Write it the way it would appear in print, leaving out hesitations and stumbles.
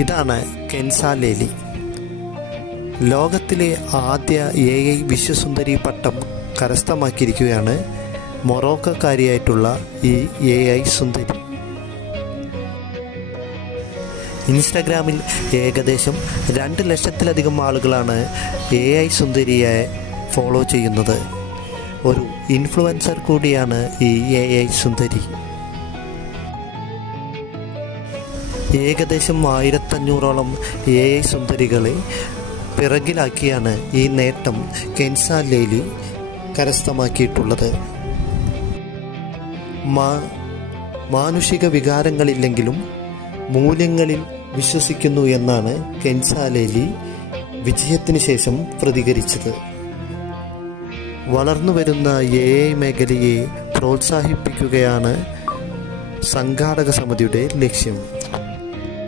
ഇതാണ് കെൻസാ ലേലി. ലോകത്തിലെ ആദ്യ AI വിശ്വസുന്ദരി പട്ടം കരസ്ഥമാക്കിയിരിക്കുകയാണ് മൊറോക്കോക്കാരിയായിട്ടുള്ള ഈ AI സുന്ദരി. ഇൻസ്റ്റഗ്രാമിൽ ഏകദേശം 2 ലക്ഷത്തിലധികം ആളുകളാണ് AI സുന്ദരിയെ ഫോളോ ചെയ്യുന്നത്. ഒരു ഇൻഫ്ലുവൻസർ കൂടിയാണ് ഈ AI സുന്ദരി. ഏകദേശം 1500ഓളം AI സുന്ദരികളെ പിറകിലാക്കിയാണ് ഈ നേട്ടം കെൻസാ ലേലി കരസ്ഥമാക്കിയിട്ടുള്ളത്. മാനുഷിക വികാരങ്ങളില്ലെങ്കിലും മൂല്യങ്ങളിൽ വിശ്വസിക്കുന്നു എന്നാണ് കെൻസാ ലേലി വിജയത്തിന് ശേഷം പ്രതികരിച്ചത്. വളർന്നുവരുന്ന AI മേഖലയെ പ്രോത്സാഹിപ്പിക്കുകയാണ് സംഘാടക സമിതിയുടെ ലക്ഷ്യം.